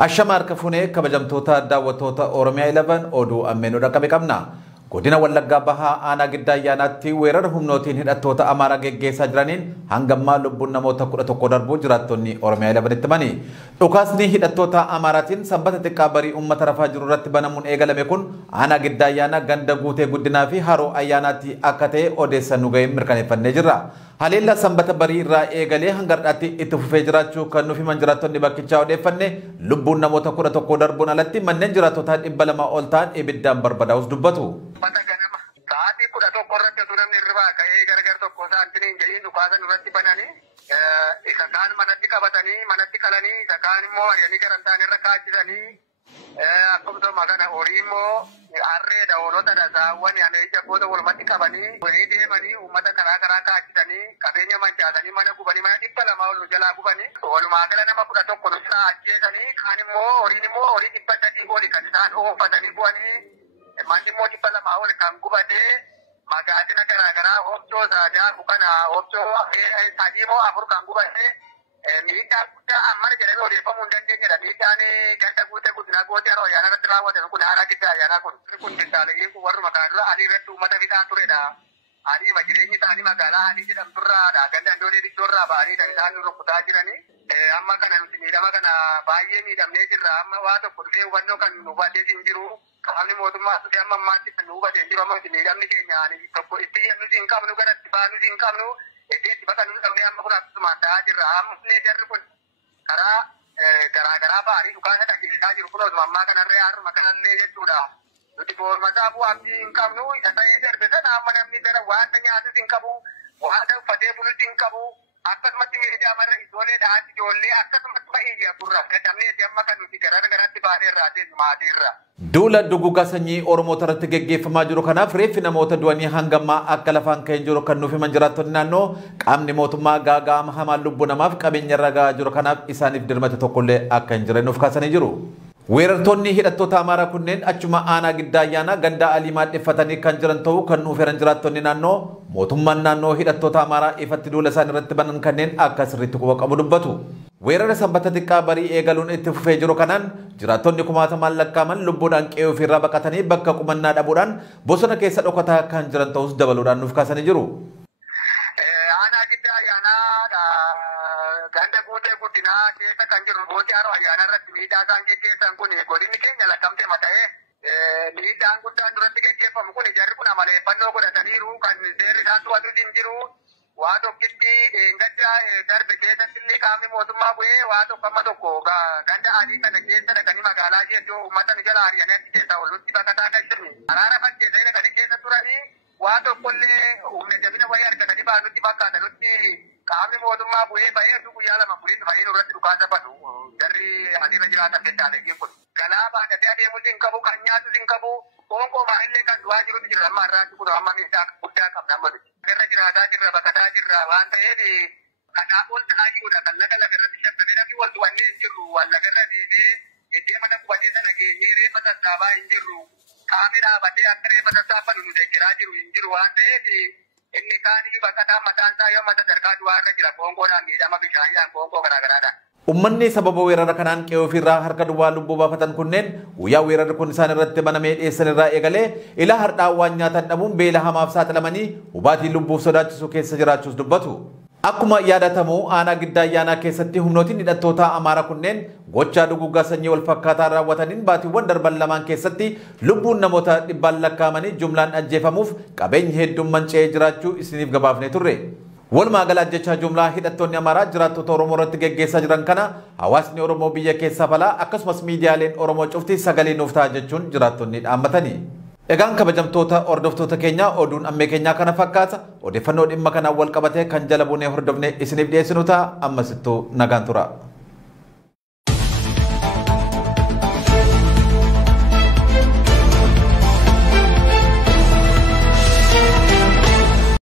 Ashamar Kafune kabajamtoota daawwattoota Oromiyaa 11 oduu ammeenuu dhaqqabe qabna. Godina Wallaggaa Bahaa aanaa Giddaayyaanaatti weerara humnootiin hidhattoota Amaaraa geggeessaa jiraniin hangammaa lubbuun namoota 11 darbuu jiraattonni Oromiyaa 11 itti himani. Dhukaasni hidhattoota Amaaraatiin sanbata xiqqaa barii uummata rafaa jiru irratti banamuun eegalame kun aanaa Giddaayyaanaa ganda guutee guddinaa fi haroo ayyaanaatti akka ta'e odeessannuu ga'een mirkaneeffannee jirra. Haleella sanbata barii irraa eegalee hangardaatti itti fufee jiraachuu kan nuuf himan jiraattonni bakkichaa odeeffanne lubbuun namoota 11 darbuun alatti manneen jiraattota 200 ol ta'an ibiddaan barbadaa'us dubbatu. Sa'aatii 11 irratti osoo namni irraa ka'ee gargar tokko saantiniin jedhiin dhukaasan irratti bananii isa kaan manatti qabatanii manatti qalanii isa kaan immoo ari'anii garantaan irra kaachisanii akkuma kana horii immoo harreedha hoolotadha saawwan jabboota walumatti qabanii walii deemanii uummata karaa karaa kaachisanii qabeenya mancaasanii mana gubanii mana 200 ol jalaa gubanii walumaa gala nama 11 nurraa ajjeesanii kaan immoo horiin immoo horii 300 oli kan isaan ooffatanii bu'anii manni immoo 200 ol kan gubatee magaalina garaagaraa hobcoo saadaa bukana hobcoo sadii moo 4 kan gubatee miidhaa guddaa amma jedhamee odeeffamuu hin dandeenyedha. Miidhaan ganda guutee guddinaa gootee haroo ayyaana irratti raawwatan kun haaraa giddaa ayyaanaa kun daldaaleen kun warri magaalaa dura adii irratti uummata fixaa turedha. Adii jireenyi isaanii magaalaa adii jedhamturraadha. Ganda iddoolee ijoorraa ba'anii kan isaan rukutaa jiranii. Amma kana nuti miidhama kana baay'ee miidhamnee jirra. Amma waa tokko dhufee hubannoo kan nu hubatee hin jiru. Qaamni mootummaa asii amma ammaatti kan nu hubatee hin jiru. Amma miidhamni keenya tokko itti nuti hin qabnu gara itti baa nuti hin qabnu. Itti bakka nuti qabnee amma kun akkasumaan ta'aa jirra. Amma illee jarri kun karaa garaagaraa ba'anii dhukaasa dhageessisaa jiru. Kun osuma ammaa kanarree harma kanallee jechuudha. Nuti boormataa bu'aafii hin qabnu. Isa ta'ee darbe sana amma namni gara wanta nyaatus hin qabu. Wanta uffatee bulus hin qabu. Akkasumatti miidhaa marra ijoollee dhaatti ijoollee akkasumatti baay'ee gurra fedhamneeti amma kan nuti garaatti baanee irraa deemu maatiirra. Duula dugugaa sanyii Oromoota irratti geggeeffamaa jiru kanaaf reeffi namoota du'anii hangammaa akka lafaan ka'een jiru kan nuuf himan jiraattonni naannoo qaamni mootummaa gaaga'ama hamaan lubbuu namaaf qabeenya irra gahaa jiru kanaaf isaaniif dirmate tokkollee akka hin jirre nuuf kaasanii jiru. Weerartoonni hidhattoota Amaaraa kunneen achuma aanaa Giddaayyaanaa ganda Aliimaa dheffatanii kan jiran ta'uu kan nuuf himan jiraattonni naannoo mootummaan naannoo hidhattoota Amaaraa ifatti duula isaan irratti banan kanneen akka sirriitti quba qabu dubbatu. Weerara sanbata xiqqaa barii eegaluun itti fufee jiru kanaan jiraattonni kumaatamaan lakkaaman lubbuudhaan qe'ee ofirraa baqatanii bakka qubannaa dhabuudhaan bosona keessa dhokataa kan jiran ta'us dabaluudhaan nuuf kaasanii jiru. Ganda guutee guddinaa keessa kan jiru gootee haroo ayyaana irratti miidhaa isaan geggeessan kun godinni keenya lakkamtee mata'ee miidhaan guddaan duratti geggeeffamu kun jarri kun amaleeffannoo godhataniiru kan seerri isaan to'atu hin jiru. Waa tokkitti gadda darbe keessatti illee qaamni mootummaa bu'ee waa tokko amma tokko ganda adii kana keessa dhaqanii magaalaa ishee iddoo uummata ni jala ari'anii achi keessaa walitti baqataa kan jirani. Araara fakkeessanii dhaqanii keessa turanii waa tokkollee humna jabina wayii argatanii ba'anutti fakkaata nutti qaamni mootummaa bu'ee ba'ee osoo guyyaa lama bu'ee dhufanii irratti dhukaasa badu jarri adiirra jiraatan fedhaaleeyyiin kun. Galaa baadhatee adeemus hin qabu kan nyaatus hin qabu qoonqoo maalillee kan du'aa jirutti jira amma irraatti kun amma miidhaa guddaa qabna amma nuti. Garra jiraataa jirra baqataa jirra waan ta'eef kanaa ol ta'aa jirudha kan laga irratti shakkamee namni wal du'annee hin jirru wal lagarra deemee iddoo mana qubatee sana geenyee reeffa sassaabaa hin jirru qaamni dhaabatee akka reeffa sassaabanu nu deeggaraa jiru hin jiru waan ta'eef inni kaanii baqataa mataan isaa yoo mata dargaa du'aa irra jira qoonqoodhaan miidhama bishaaniidhaan qoonqoo garaagaraadhaan. Uummanni sababa weerara kanaan qe'ee ofirraa harka duwwaa lubbuu baafatan kunneen guyyaa weerarri kun isaan irratti banamee dhiyeessan irraa eegalee ilaa har'aa waan nyaatan dhabuun beela hamaaf saaxilamanii hubaatii lubbuuf sodaachisuu keessa jiraachuus dubbatu. Akkuma yaadatamu aanaa Giddaayyaanaa keessatti humnootiin hidhattoota Amaaraa kunneen gochaa dugugaa sanyii wal fakkaataa raawwataniin baatiiwwan darban lamaan keessatti lubbuun namoota dhibbaan lakkaa'amanii jumlaan ajjeefamuuf qabeenyi hedduun manca'ee jiraachuu isiniif gabaafnee turre. Walumaa gala ajjechaa jumlaa hidhattoonni Amaaraa jiraattota Oromoo irratti geggeessaa jiran kana hawaasni Oromoo biyya keessaa falaa akkasumas miidiyaaleen Oromoo cufti sagalee nuuf ta'a jechuun jiraattonni dhaammatanii. Egaan kabajamtoota hordoftoota keenya oduun ammee keenyaa kana fakkaata odeeffannoo dhimma kanaan wal qabatee kan jala buunee hordofne isiniif dhiyeessinu ta'a ammasittuu nagaan tura.